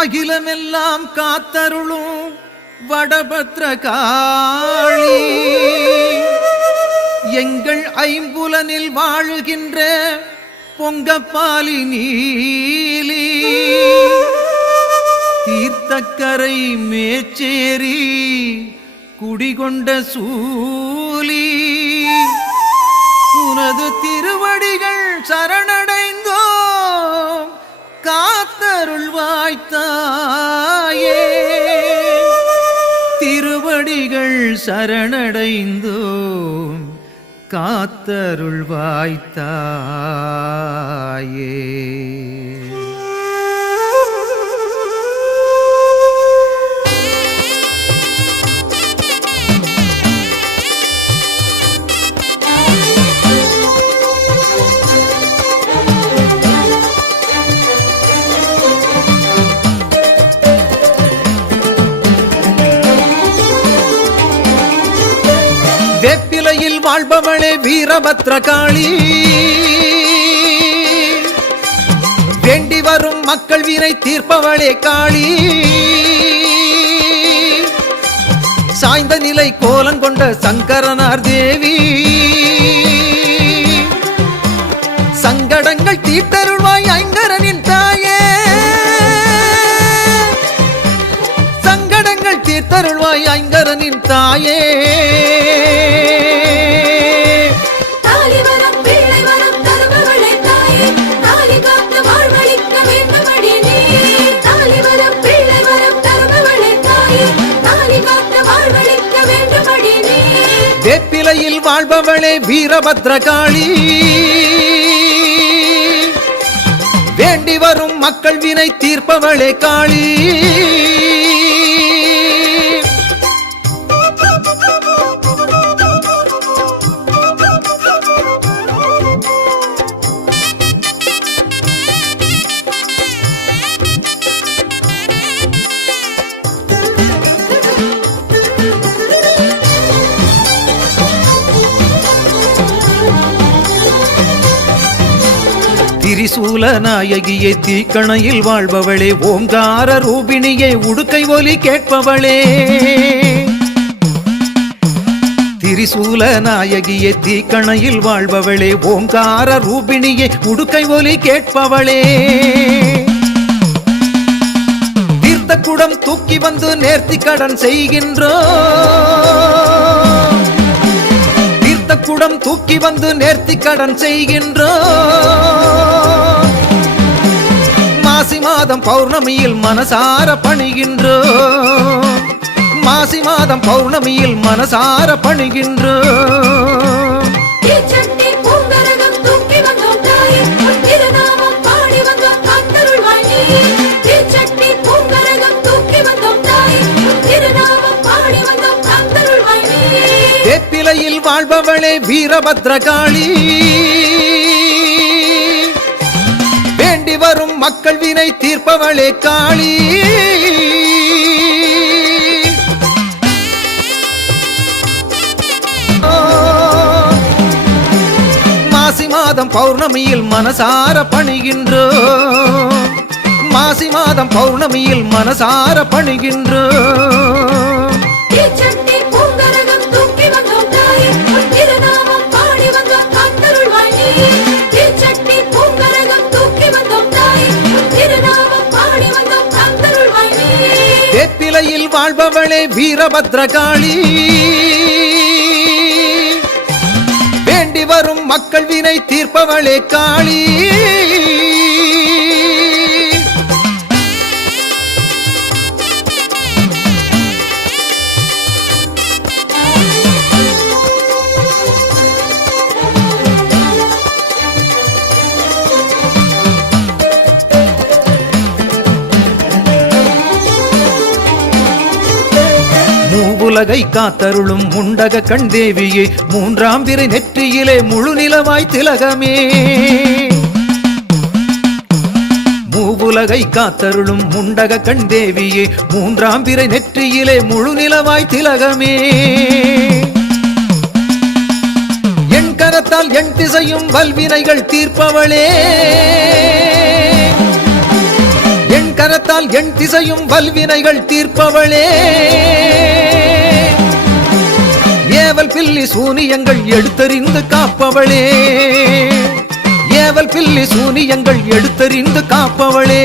அகிலமெல்லாம் காத்தருளும் வடபத்ரகாளி, எங்கள் ஐம்புலனில் வாழுகின்ற பொங்கப்பாலி நீலி, தீர்த்தக்கரை மேச்சேரி குடிகொண்ட சூலி, உனது திருவடிகள் சரணடைந்தோம் காத்தருள்வாய்த்தாயே, திருவடிகள் சரணடைந்தோம் காத்தருள்வாய்த்தாயே. வேப்பிலையில் வாழ்பவளே வீரபத்ரகாளி, வேண்டி வரும் மக்கள் வீரை தீர்ப்பவளே காளி, சாய்ந்த நிலை கோலங்கொண்ட சங்கரனார் தேவி, சங்கடங்கள் தீர்த்தருள்வாய் ஐங்கரனின் தாயே, சங்கடங்கள் தீர்த்தருள்வாய் ஐங்கரனின் தாயே. வேப்பிலையில் வாழ்பவளே வீரபத்ரகாளி, வேண்டி வரும் மக்கள் வினை தீர்ப்பவளே காளி, திரிசூல நாயகியை தீக்கணையில் வாழ்பவளே, ஓங்கார ரூபிணியை உடுக்கை ஒலி கேட்பவளே, திரிசூல நாயகியை தீக்கணையில் வாழ்பவளே, ஓங்கார ரூபிணியை உடுக்கை ஒலி கேட்பவளே, தீர்த்த குடம் தூக்கி வந்து நேர்த்தி கடன் செய்கின்றோம், தீர்த்த குடம் தூக்கி வந்து நேர்த்தி கடன் செய்கின்றோம், மாசி மாதம் பௌர்ணமியில் மனசார பணிகின்றோம், மாசி மாதம் பௌர்ணமியில் மனசார பணிகின்றோம். வேப்பிலையில் வாழ்பவளே வீரபத்ரகாளி, வேண்டி வரும் மக்கள் வினை தீர்ப்பவளே காளி, மாசி மாதம் பௌர்ணமியில் மனசார பணிகின்றோம், மாசி மாதம் பௌர்ணமியில் மனசார பணிகின்றோம். வேப்பிலையில் வாழ்பவளே வீரபத்ரகாளி, வேண்டி வரும் மக்கள் வினை தீர்ப்பவளே காளி, உலகை காத்தருளும் முண்டக கண் தேவியே, மூன்றாம் பிறை நெற்றியிலே முழு நிலவாய் திலகமே, மூவுலகை காத்தருளும் முண்டக கண் தேவியே, மூன்றாம் பிறை நெற்றியிலே முழு நிலவாய் திலகமே, என் கரத்தால் என் திசையும் வல்வினைகள் தீர்ப்பவளே, என் என் கரத்தால் என் திசையும் வல்வினைகள் தீர்ப்பவளே ஏவல் பில்லி சூனியங்கள் எடுத்தறிந்து காப்பவளே ஏவல் பில்லி சூனியங்கள் எடுத்தறிந்து காப்பவளே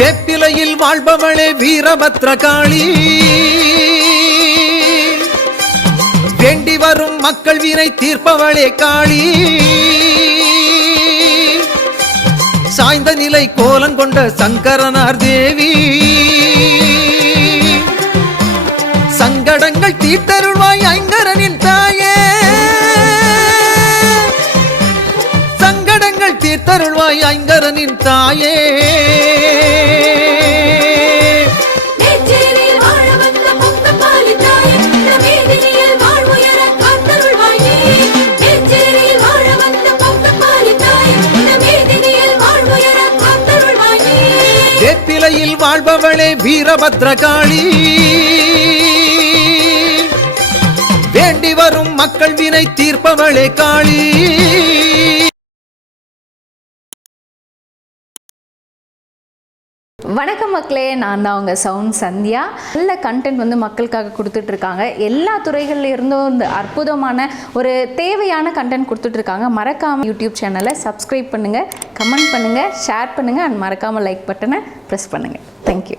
வேப்பிலையில் வாழ்பவளே வீரபத்ரகாளி வேண்டி வரும் மக்கள் வீரை தீர்ப்பவளே காளி சாய்ந்த நிலை கோலங்கொண்ட சங்கரனார் தேவி சங்கடங்கள் தீர்த்தருள்வாய் ஐங்கரனின் தாயே சங்கடங்கள் தீர்த்தருள்வாய் ஐங்கரனின் தாயே வேப்பிலையில் வாழ்பவளே வீரபத்ரகாளி வேண்டி வரும் மக்கள் வினை தீர்ப்பவளே காளி வணக்கம் மக்களே, நான் தான் உங்கள் சவுண்ட் சந்தியா. நல்ல கண்டென்ட் வந்து மக்களுக்காக கொடுத்துட்ருக்காங்க. எல்லா துறைகளில் இருந்தும் இந்த அற்புதமான ஒரு தேவையான கண்டென்ட் கொடுத்துட்ருக்காங்க. மறக்காமல் யூடியூப் சேனலை சப்ஸ்கிரைப் பண்ணுங்கள், கமெண்ட் பண்ணுங்கள், ஷேர் பண்ணுங்கள் அண்ட் மறக்காமல் லைக் பட்டனை ப்ரெஸ் பண்ணுங்கள். தேங்க்யூ.